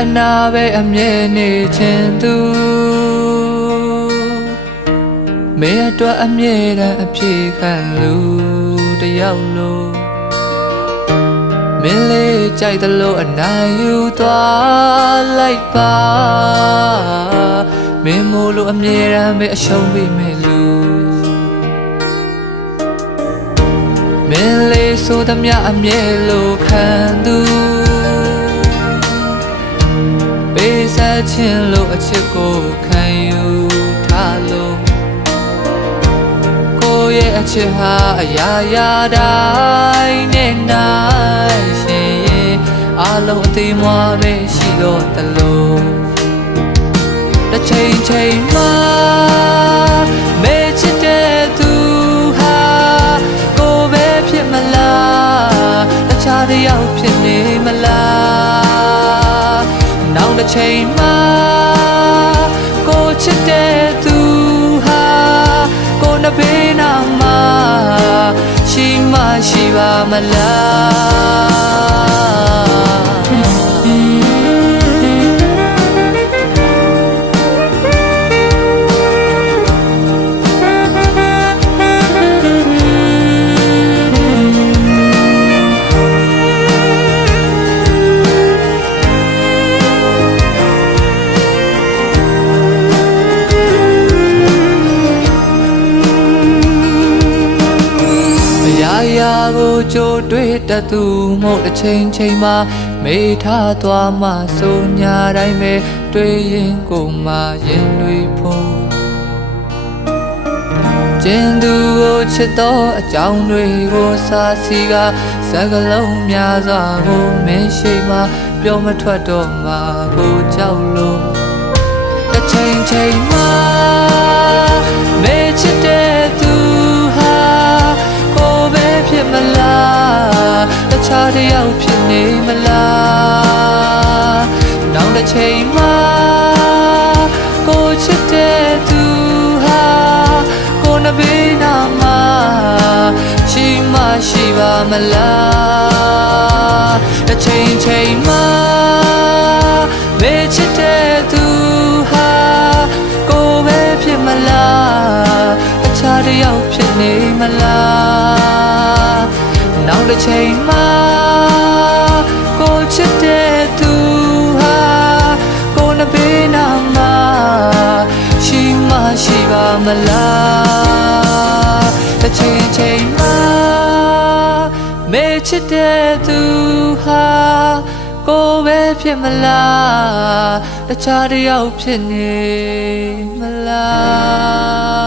အနာပဲအမြဲနေခြင်းသူမင်းအတွက်အမြဲတမ်းအပြေခံလူတယောက်လို့မင်းလေးကြိုက်တယ်လို့အနိုင်ယူသွားလိုက်ပါမင်းမို့လို့အမြဲတမ်းပဲအရှုံးပေးမယ်လူမင်းလေးဆိုသမျှအမြဲလို့ခံသူပေးဆက်ခြင်းလို့အချစ်ကိုခံယူထားလို့ကိုယ့်ရဲ့အချစ်ဟာအရာရာတိုင်းနဲ့နိုင်ရှင်ရဲ့အလုံးအသေးမွားပဲရှိတော့တလို့တစ်ချိန်ချိန်မှာမေ့ချစ်တဲ့သူဟာကိုယ်ပဲဖြစ်မလားတခြားတစ်ယောက်ဖြစ်နေမလားနောက်တစ်ချိန်မှာကိုချစ်တဲ့သူဟာကိုနှဘေးနာမှာရှိမရှိပါမလားရာကိုကြိုတွေ့တတ်သူမို့တစ်ချိန်ချိန်မှာမေးထားသွားမှဆိုညာတိုင်းပဲတွေ့ရင်ကိုမှရင်တွေဖို့ကျင်သူကိုချစ်တော့အကြောင်းတွေကိုစာစီကစကားလုံးများစွာကိုမင်းရှိမှပြောမထွက်တော့မှကိုကြောက်လို့တစ်ချိန်ချိန်မှာမေးချစ်တဲ့သူဖြစ်မလားတခြားတစ်ယောက်ဖြစ်နေမလားနောက်တစ်ချိန်မှာကိုချစ်တဲ့သူဟာကိုနှဘေးနာမှာရှိမရှိပါမလားတစ်ချိန်ချိန်မှာမေ့ချစ်တဲ့သူဟာကိုပဲဖြစ်မလားတခြားတစ်ယောက်ဖြစ်နေမလားနောက်တစ်ချိန်မှာကိုချစ်တဲ့သူဟာကိုနှဘေးနာမှာရှိမရှိပါမလားတစ်ချိန်ချိန်မှာမေ့ချစ်တဲ့သူဟာကိုပဲဖြစ်မလားတခြားတစ်ယောက်ဖြစ်နေမလား